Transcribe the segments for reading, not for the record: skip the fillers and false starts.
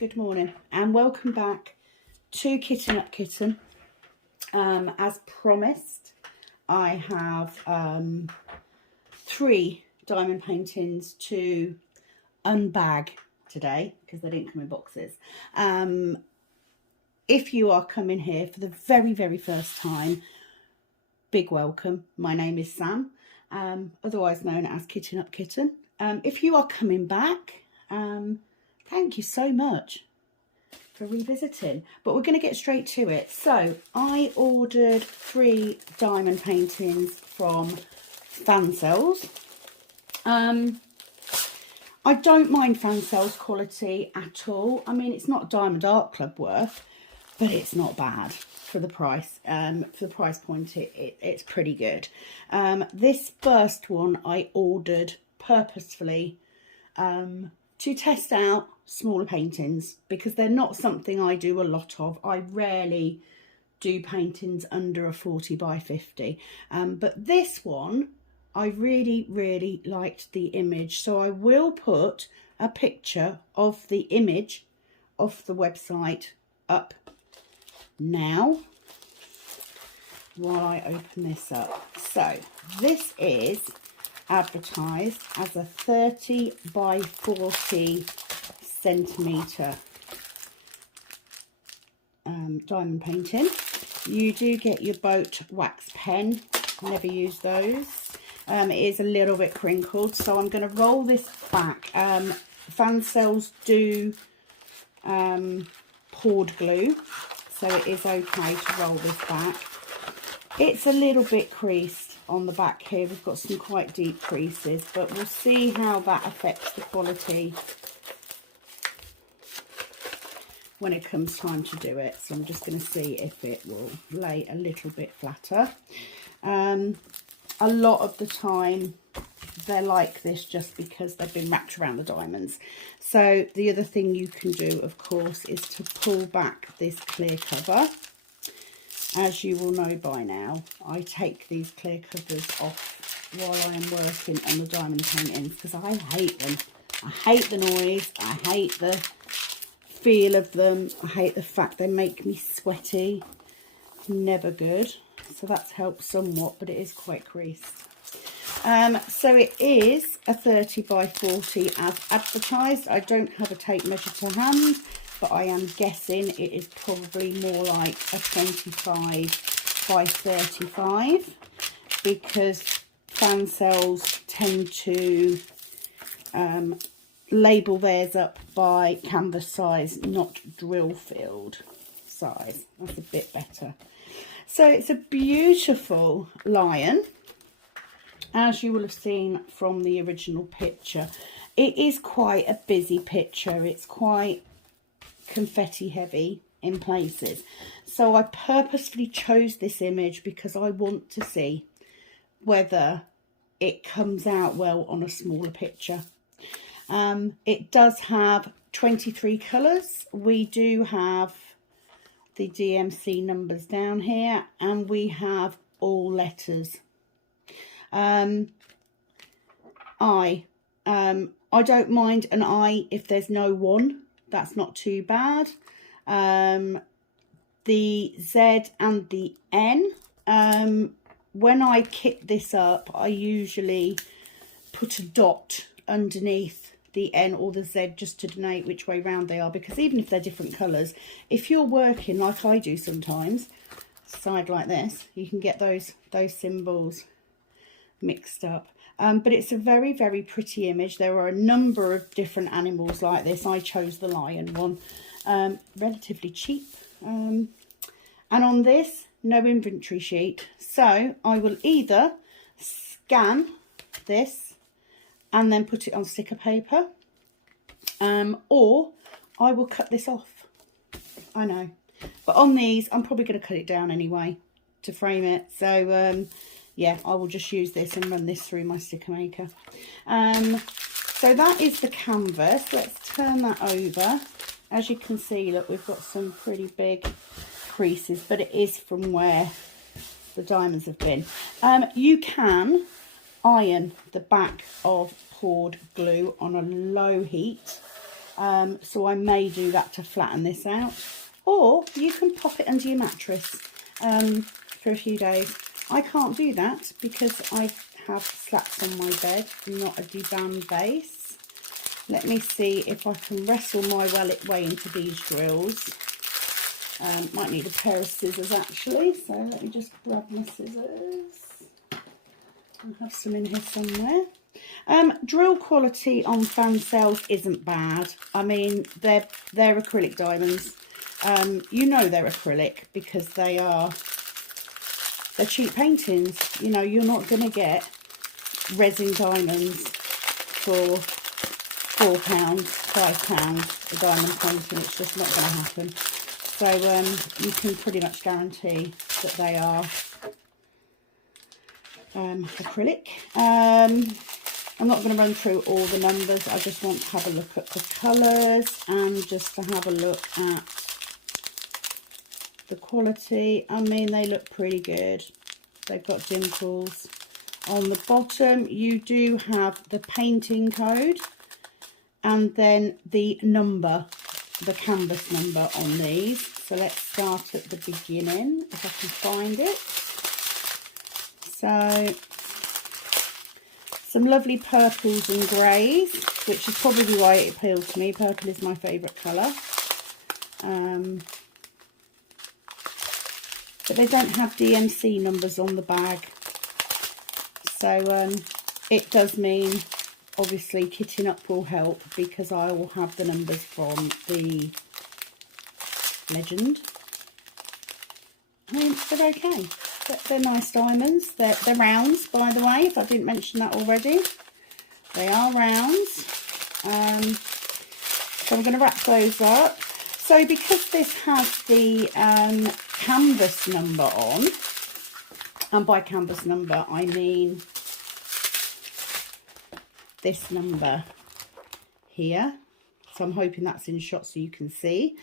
good morning and welcome back to Kitten Up Kitten. As promised, I have 3 diamond paintings to unbag today because they didn't come in boxes. If you are coming here for the very first time, big welcome. My name is Sam, otherwise known as Kitten Up Kitten. If you are coming back, thank you so much for revisiting, but we're going to get straight to it. So I ordered 3 diamond paintings from Fansells. I don't mind Fansells quality at all. I mean, it's not Diamond Art Club worth, but it's not bad for the price. For the price point, it's pretty good. This first one I ordered purposefully to test out smaller paintings because they're not something I do a lot of. I rarely do paintings under a 40 by 50. But this one, I really liked the image. So I will put a picture of the image of the website up now while I open this up. So this is advertised as a 30 by 40 centimetre diamond painting. You do get your boat wax pen, never use those. It is a little bit crinkled, so I'm going to roll this back. Fansells do poured glue, so it is okay to roll this back. It's a little bit creased on the back here. We've got some quite deep creases, but we'll see how that affects the quality when it comes time to do it. So I'm just going to see if it will lay a little bit flatter. A lot of the time they're like this just because they've been wrapped around the diamonds. So the other thing you can do, of course, is to pull back this clear cover. As you will know by now, I take these clear covers off while I am working on the diamond paintings because I hate them. I hate the noise, I hate the feel of them, I hate the fact they make me sweaty. Never good. So that's helped somewhat, but it is quite creased. So it is a 30 by 40 as advertised. I don't have a tape measure to hand, but I am guessing it is probably more like a 25 by 35 because Fansells tend to label theirs up by canvas size, not drill field size. That's a bit better. So it's a beautiful lion, as you will have seen from the original picture. It is quite a busy picture. It's quite confetti heavy in places. So I purposefully chose this image because I want to see whether it comes out well on a smaller picture. It does have 23 colours. We do have the DMC numbers down here, and we have all letters. I don't mind an I if there's no 1. That's not too bad. The Z and the N, when I kit this up, I usually put a dot underneath the N or the Z just to denote which way round they are, because even if they're different colours, if you're working like I do sometimes, side like this, you can get those symbols mixed up. But it's a very pretty image. There are a number of different animals like this. I chose the lion one, relatively cheap. And on this, no inventory sheet. So I will either scan this and then put it on sticker paper, or I will cut this off. I know, but on these I'm probably going to cut it down anyway to frame it. So yeah, I will just use this and run this through my sticker maker. So that is the canvas. Let's turn that over. As you can see, look, we've got some pretty big creases, but it is from where the diamonds have been. You can iron the back of poured glue on a low heat So I may do that to flatten this out. Or you can pop it under your mattress for a few days. I can't do that because I have slats on my bed, not a divan base. Let me see if I can wrestle my way into these drills. Might need a pair of scissors actually, so let me just grab my scissors. I have some in here somewhere. Drill quality on Fansells isn't bad. I mean, they're acrylic diamonds. You know they're acrylic because they're cheap paintings. You know, you're not going to get resin diamonds for £4, £5 a diamond painting. It's just not going to happen. So you can pretty much guarantee that they are acrylic. I'm not going to run through all the numbers. I just want to have a look at the colours and just to have a look at the quality. I mean, they look pretty good. They've got dimples. On the bottom, you do have the painting code and then the number, the canvas number on these. So let's start at the beginning, if I can find it. So, some lovely purples and greys, which is probably why it appeals to me. Purple is my favourite colour. But they don't have DMC numbers on the bag. So it does mean, obviously, kitting up will help because I will have the numbers from the legend. I mean, they're okay. They're nice diamonds. They're rounds, by the way, if I didn't mention that already. They are rounds. So I'm going to wrap those up. So because this has the canvas number on, and by canvas number I mean this number here. So I'm hoping that's in shot so you can see.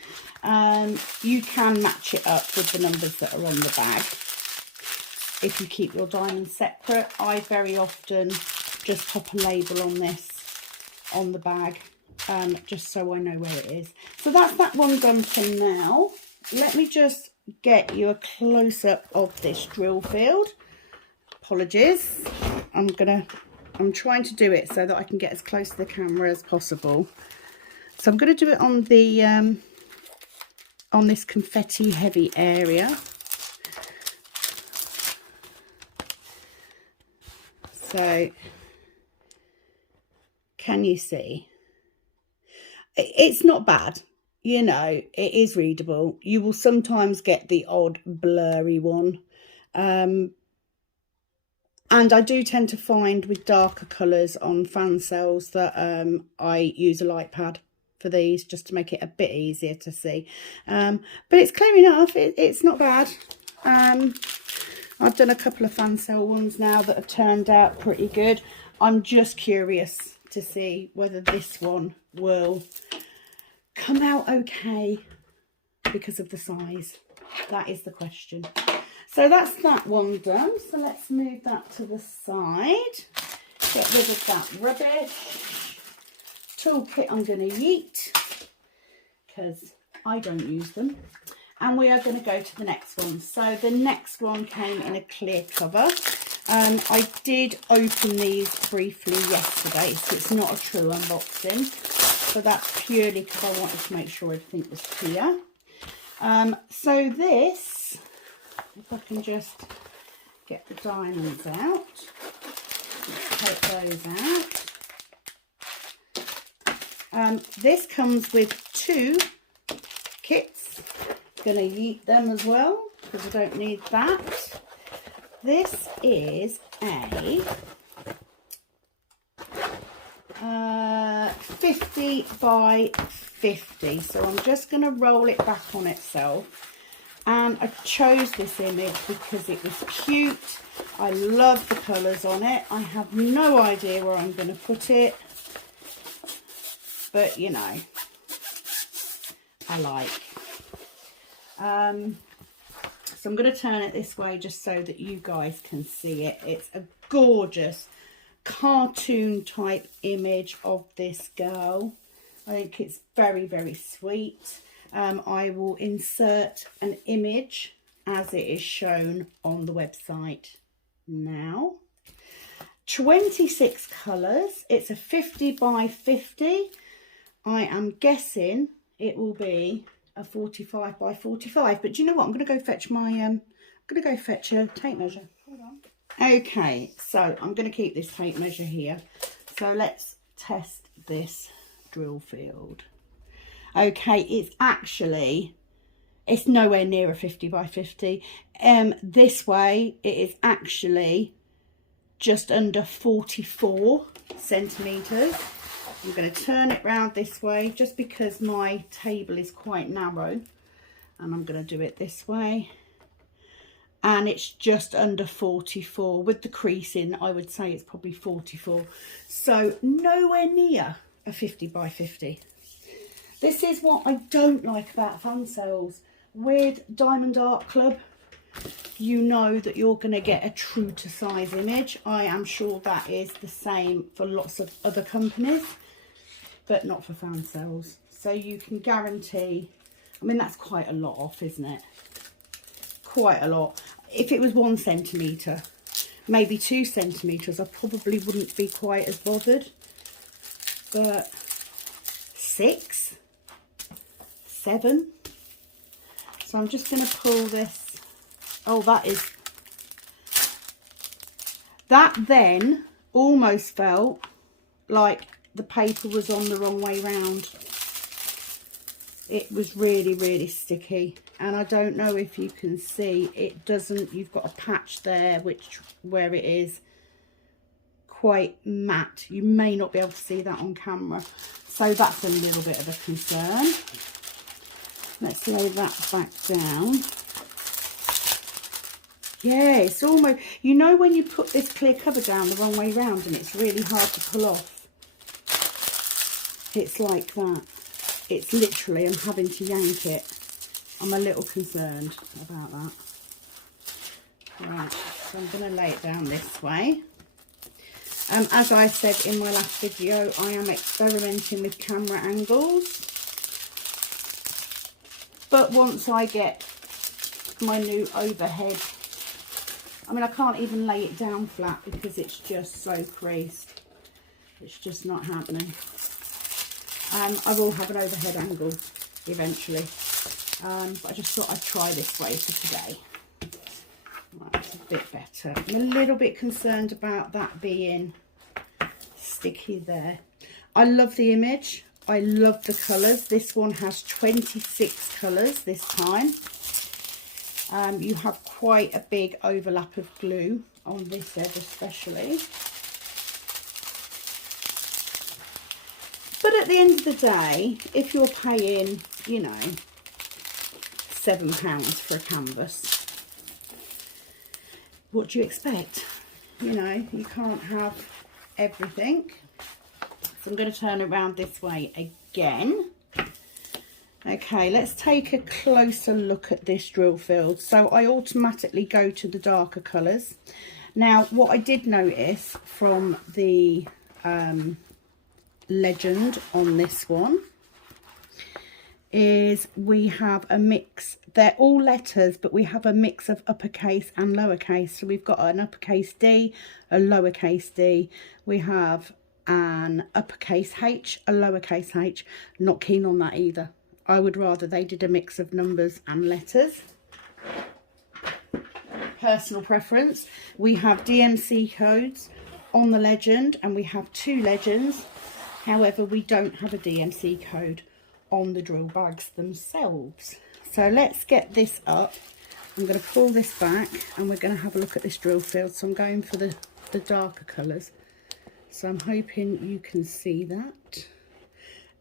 You can match it up with the numbers that are on the bag. If you keep your diamonds separate, I very often just pop a label on this on the bag, just so I know where it is. So that's that one done for now. Let me just get you a close-up of this drill field. Apologies. I'm trying to do it so that I can get as close to the camera as possible. So I'm going to do it on the on this confetti heavy area. So can you see? It's not bad, you know, it is readable. You will sometimes get the odd blurry one. And I do tend to find with darker colours on Fansells that I use a light pad for these just to make it a bit easier to see. But it's clear enough, it's not bad. I've done a couple of Fansell ones now that have turned out pretty good. I'm just curious to see whether this one will come out okay because of the size. That is the question. So that's that one done. So let's move that to the side. Get rid of that rubbish. Toolkit I'm going to yeet because I don't use them. And we are going to go to the next one. So the next one came in a clear cover. I did open these briefly yesterday, so it's not a true unboxing. So that's purely because I wanted to make sure everything was clear. So this, if I can just get the diamonds out, take those out. This comes with 2 kits. Going to yeet them as well because I don't need that. This is a 50 by 50, so I'm just going to roll it back on itself. And I chose this image because it was cute. I love the colours on it. I have no idea where I'm going to put it, but you know, I like. So I'm going to turn it this way just so that you guys can see it. It's a gorgeous cartoon type image of this girl. I think it's very, very sweet. I will insert an image as it is shown on the website now. 26 colours. It's a 50 by 50. I am guessing it will be a 45 by 45. But do you know what? I'm going to go fetch my I'm going to go fetch a tape measure. Hold on. Okay, so I'm going to keep this tape measure here. So let's test this drill field. Okay, it's nowhere near a 50 by 50. This way it is actually just under 44 centimetres. I'm going to turn it round this way just because my table is quite narrow, and I'm going to do it this way, and it's just under 44. With the creasing, I would say it's probably 44, so nowhere near a 50 by 50. This is what I don't like about Fansells. With Diamond Art Club, you know that you're going to get a true to size image. I am sure that is the same for lots of other companies, but not for Fansells. So you can guarantee, I mean, that's quite a lot off, isn't it? Quite a lot. If it was 1 centimetre, maybe 2 centimetres, I probably wouldn't be quite as bothered. But 6, 7. So I'm just going to pull this. Oh, that then almost felt like the paper was on the wrong way round. It was really, really sticky. And I don't know if you can see, it doesn't, you've got a patch there where it is quite matte. You may not be able to see that on camera. So that's a little bit of a concern. Let's lay that back down. Yeah, it's almost, you know when you put this clear cover down the wrong way round and it's really hard to pull off? It's like that. It's literally, I'm having to yank it. I'm a little concerned about that. Right, so I'm going to lay it down this way. As I said in my last video, I am experimenting with camera angles. But once I get my new overhead, I mean, I can't even lay it down flat because it's just so creased. It's just not happening. I will have an overhead angle eventually. But I just thought I'd try this way for today. Right, that's a bit better. I'm a little bit concerned about that being sticky there. I love the image. I love the colours. This one has 26 colours this time. You have quite a big overlap of glue on this edge especially. But at the end of the day, if you're paying, you know, £7 for a canvas, what do you expect? You know, you can't have everything. So I'm going to turn it around this way again. Okay, let's take a closer look at this drill field. So I automatically go to the darker colours. Now, what I did notice from the legend on this one is we have a mix. They're all letters, but we have a mix of uppercase and lowercase. So we've got an uppercase D, a lowercase d. We have an uppercase H, a lowercase h. Not keen on that either. I would rather they did a mix of numbers and letters. Personal preference. We have DMC codes on the legend, and we have 2 legends. However, we don't have a DMC code on the drill bags themselves. So let's get this up. I'm going to pull this back and we're going to have a look at this drill field. So I'm going for the darker colours. So I'm hoping you can see that.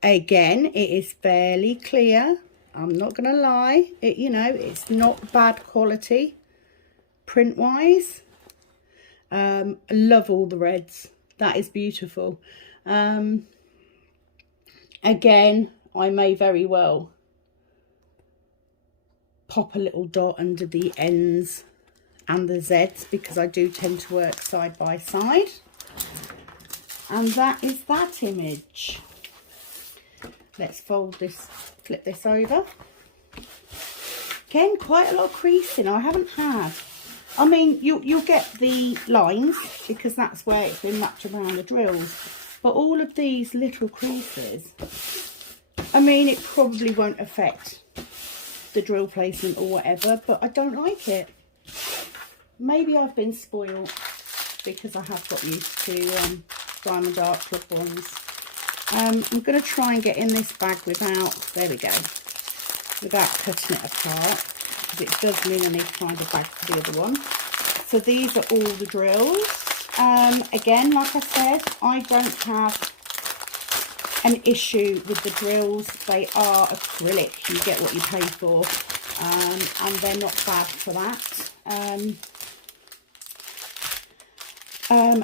Again, it is fairly clear. I'm not going to lie. You know, it's not bad quality print wise. Love all the reds. That is beautiful. Again, I may very well pop a little dot under the N's and the Z's because I do tend to work side by side. And that is that image. let's flip this over. Again, quite a lot of creasing. I haven't had. I mean, you'll get the lines because that's where it's been wrapped around the drills. But all of these little creases, I mean, it probably won't affect the drill placement or whatever, but I don't like it. Maybe I've been spoiled because I have got used to Diamond Art Club ones. I'm going to try and get in this bag without, there we go, without cutting it apart, because it does mean I need to find a bag for the other one. So these are all the drills. Again, like I said, I don't have an issue with the drills. They are acrylic. You get what you pay for, and they're not bad for that.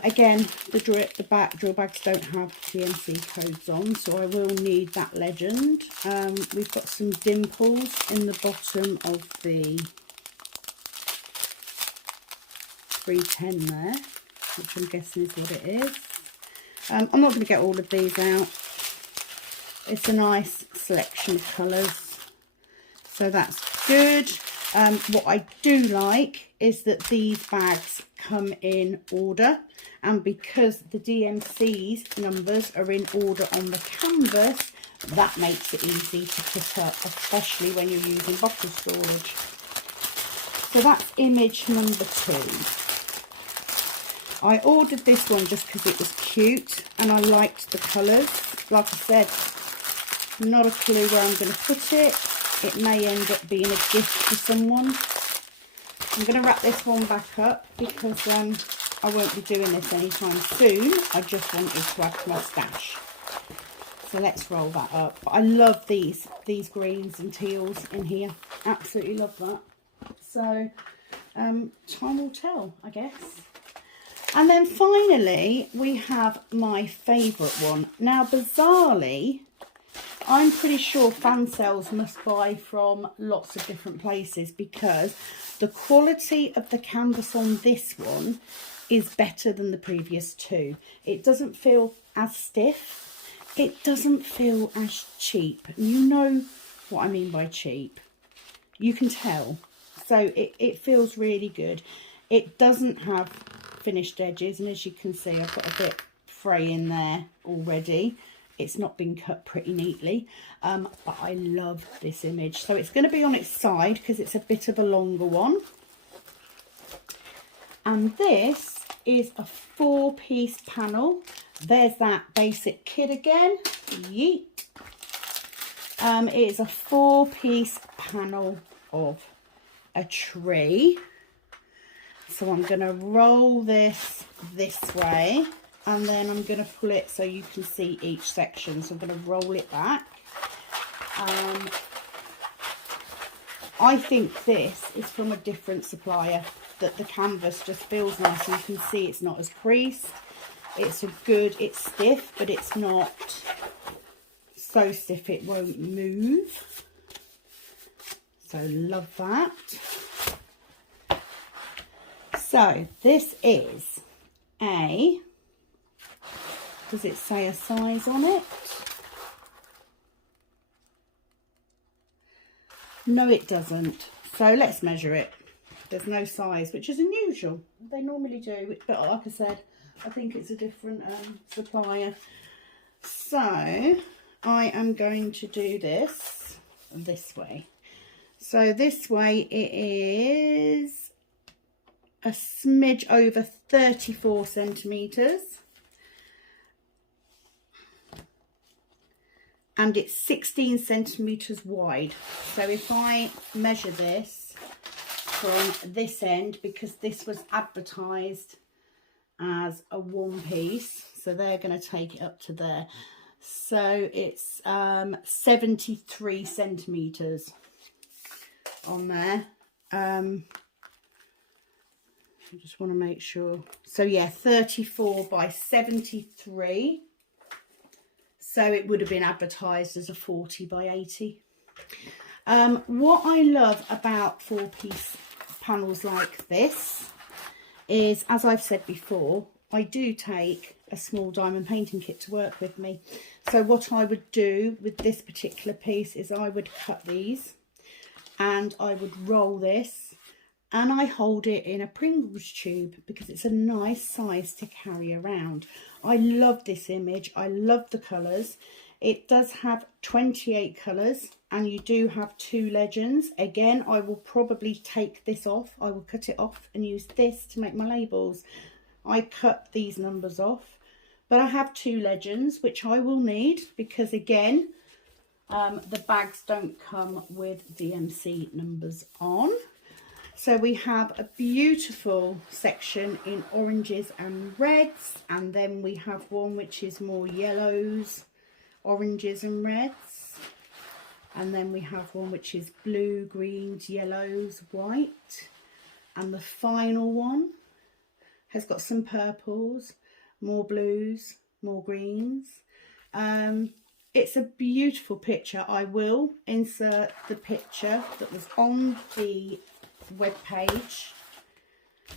Again, the drill bags don't have TNC codes on, so I will need that legend. We've got some dimples in the bottom of the 310 there, which I'm guessing is what it is. I'm not going to get all of these out. It's a nice selection of colours, so that's good. What I do like is that these bags come in order, and because the DMC's numbers are in order on the canvas, that makes it easy to put up, especially when you're using bottle storage. So that's image number 2. I ordered this one just because it was cute and I liked the colours. Like I said, not a clue where I'm going to put it. It may end up being a gift for someone. I'm going to wrap this one back up because I won't be doing this anytime soon. I just wanted to add to my stash. So let's roll that up. But I love these greens and teals in here. Absolutely love that. So time will tell, I guess. And then finally, we have my favourite one. Now, bizarrely, I'm pretty sure Fansells must buy from lots of different places because the quality of the canvas on this one is better than the previous two. It doesn't feel as stiff. It doesn't feel as cheap. You know what I mean by cheap. You can tell. So it feels really good. It doesn't have finished edges, and as you can see, I've got a bit fray in there already. It's not been cut pretty neatly, but I love this image. So it's going to be on its side because it's a bit of a longer one. And this is a 4-piece panel. There's that basic kit again. Yeet. It is a 4-piece panel of a tree. So I'm going to roll this way, and then I'm going to pull it so you can see each section. So I'm going to roll it back. I think this is from a different supplier, that the canvas just feels nice. You can see it's not as creased. It's stiff, but it's not so stiff it won't move. So love that. So this is does it say a size on it? No, it doesn't. So let's measure it. There's no size, which is unusual. They normally do, but like I said, I think it's a different supplier. So I am going to do this way. So this way it is a smidge over 34 centimetres, and it's 16 centimetres wide. So if I measure this from this end, because this was advertised as a 1-piece, so they're going to take it up to there. So it's 73 centimetres on there. I just want to make sure. So yeah, 34 by 73. So it would have been advertised as a 40 by 80. What I love about 4-piece panels like this is, as I've said before, I do take a small diamond painting kit to work with me. So what I would do with this particular piece is I would cut these and I would roll this and I hold it in a Pringles tube because it's a nice size to carry around. I love this image. I love the colours. It does have 28 colours and you do have 2 legends. Again, I will probably take this off. I will cut it off and use this to make my labels. I cut these numbers off, but I have 2 legends, which I will need because again, the bags don't come with DMC numbers on. So we have a beautiful section in oranges and reds, and then we have one which is more yellows, oranges and reds, and then we have one which is blue, greens, yellows, white, and the final one has got some purples, more blues, more greens. It's a beautiful picture. I will insert the picture that was on the web page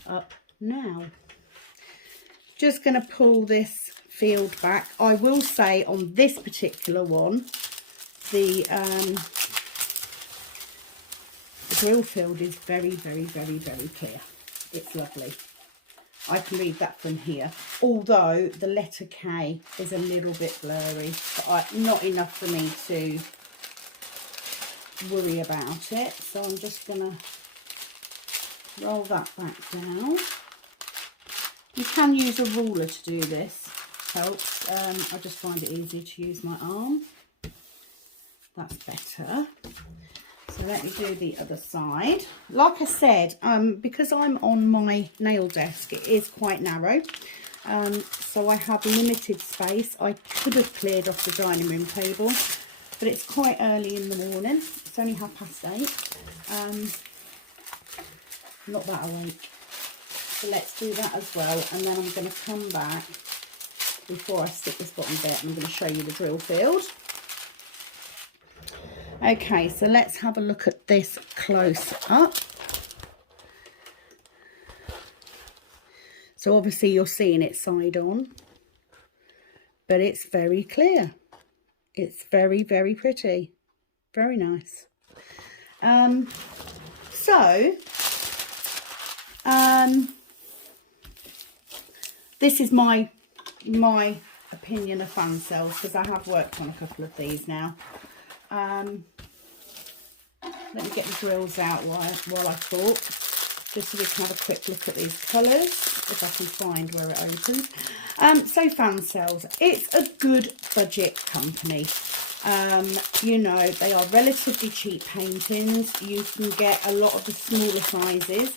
up now. Just going to pull this field back. I will say on this particular one, the drill field is very, very, very, very clear. It's lovely. I can read that from here, although the letter K is a little bit blurry, but not enough for me to worry about it. So I'm just going to roll that back down. You can use a ruler to do this, helps. I just find it easier to use my arm. That's better. So let me do the other side. Like I said, because I'm on my nail desk, it is quite narrow. So I have limited space. I could have cleared off the dining room table, but it's quite early in the morning. It's only 8:30. Not that awake. So let's do that as well. And then I'm going to come back before I stick this bottom bit. I'm going to show you the drill field. Okay, so let's have a look at this close up. So obviously you're seeing it side on, but it's very clear. It's very, very pretty. Very nice. This is my opinion of Fansells, because I have worked on a couple of these now. Let me get the drills out while I talk, just so we can have a quick look at these colours, if I can find where it opens. So Fansells, it's a good budget company. You know, they are relatively cheap paintings. You can get a lot of the smaller sizes.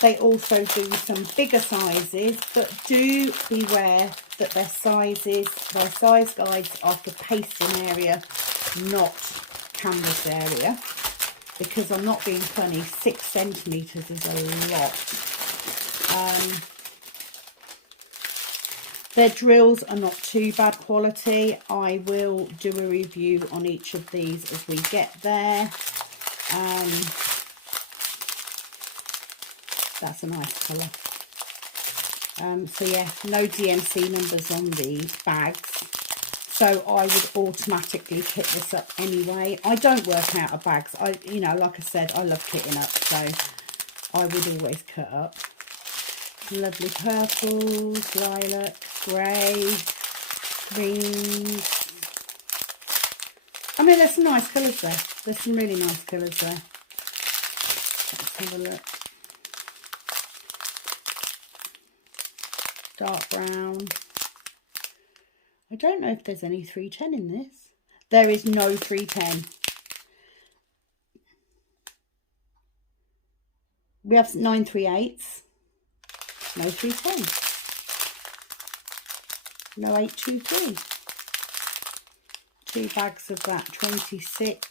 They also do some bigger sizes, but do beware that their size guides are for pasting area, not canvas area, because I'm not being funny, 6 centimetres is a lot. Their drills are not too bad quality. I will do a review on each of these as we get there. That's a nice colour. So yeah, no DMC numbers on these bags. So I would automatically kit this up anyway. I don't work out of bags. You know, like I said, I love kitting up, so I would always cut up. Lovely purples, lilac, grey, greens. I mean, there's some nice colours there. There's some really nice colours there. Let's have a look. Dark brown. I don't know if there's any 310 in this. There is no 310. We have 938s. No 310. No 823. 2 bags of that. 26,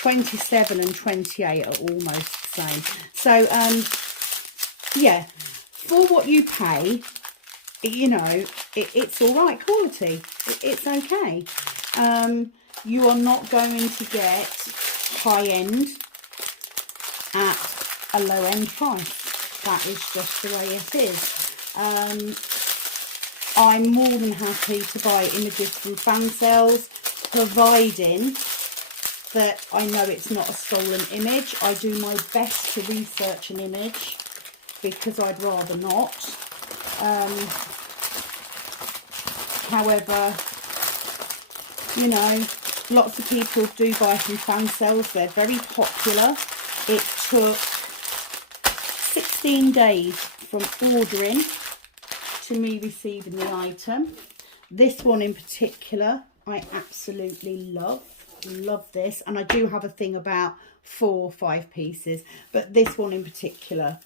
27 and 28 are almost the same. So, yeah, for what you pay, you know, it's all right quality. It's okay. You are not going to get high end at a low end price. That is just the way it is. I'm more than happy to buy images from Fansells, providing that I know it's not a stolen image. I do my best to research an image because I'd rather not. However, you know, lots of people do buy from Fansells. They're very popular. It took 16 days from ordering to me receiving the item. This one in particular, I absolutely love this, and I do have a thing about 4 or 5 pieces, but this one in particular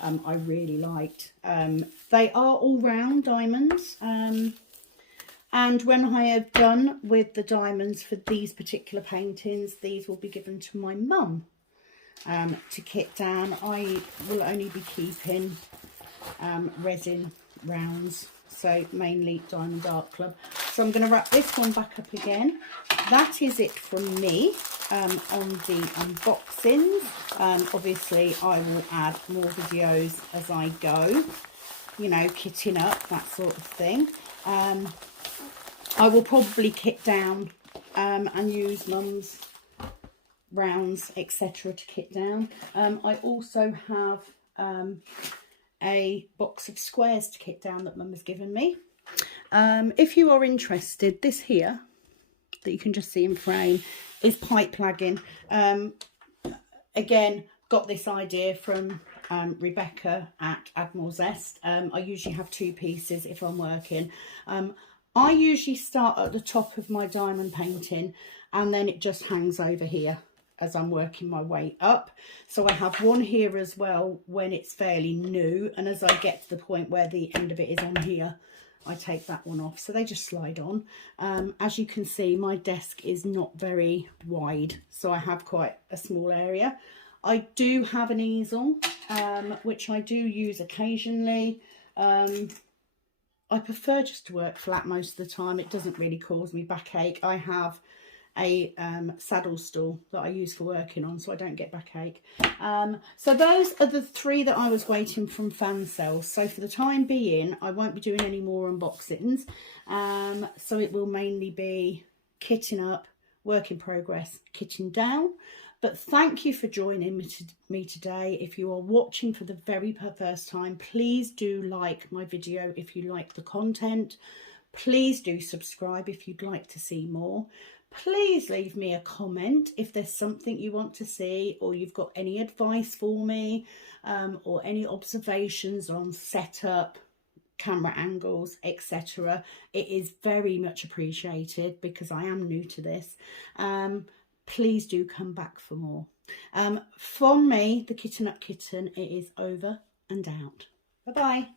I really liked. They are all round diamonds, and when I have done with the diamonds for these particular paintings, these will be given to my mum to kit down. I will only be keeping resin rounds, so mainly Diamond Art Club. So I'm going to wrap this one back up again. That is it from me on the unboxings. Obviously I will add more videos as I go, you know, kitting up, that sort of thing. I will probably kit down and use Mum's rounds, etc. to kit down. I also have a box of squares to kit down that Mum has given me. If you are interested, this here that you can just see in frame is pipe plagging. Again, got this idea from Rebecca at Admiral Zest. I usually have 2 pieces if I'm working. I usually start at the top of my diamond painting and then it just hangs over here as I'm working my way up. So I have one here as well when it's fairly new, and as I get to the point where the end of it is on here, I take that one off, so they just slide on. As you can see, my desk is not very wide, so I have quite a small area. I do have an easel, which I do use occasionally. I prefer just to work flat most of the time. It doesn't really cause me backache. I have a saddle stool that I use for working on, so I don't get backache. So those are the 3 that I was waiting from Fansells. So for the time being, I won't be doing any more unboxings. So it will mainly be kitting up, work in progress, kitting down. But thank you for joining me today. If you are watching for the very first time, please do like my video if you like the content. Please do subscribe if you'd like to see more. Please leave me a comment if there's something you want to see, or you've got any advice for me, or any observations on setup, camera angles, etc. It is very much appreciated because I am new to this. Please do come back for more. From me, the Kitten Up Kitten, it is over and out. Bye-bye.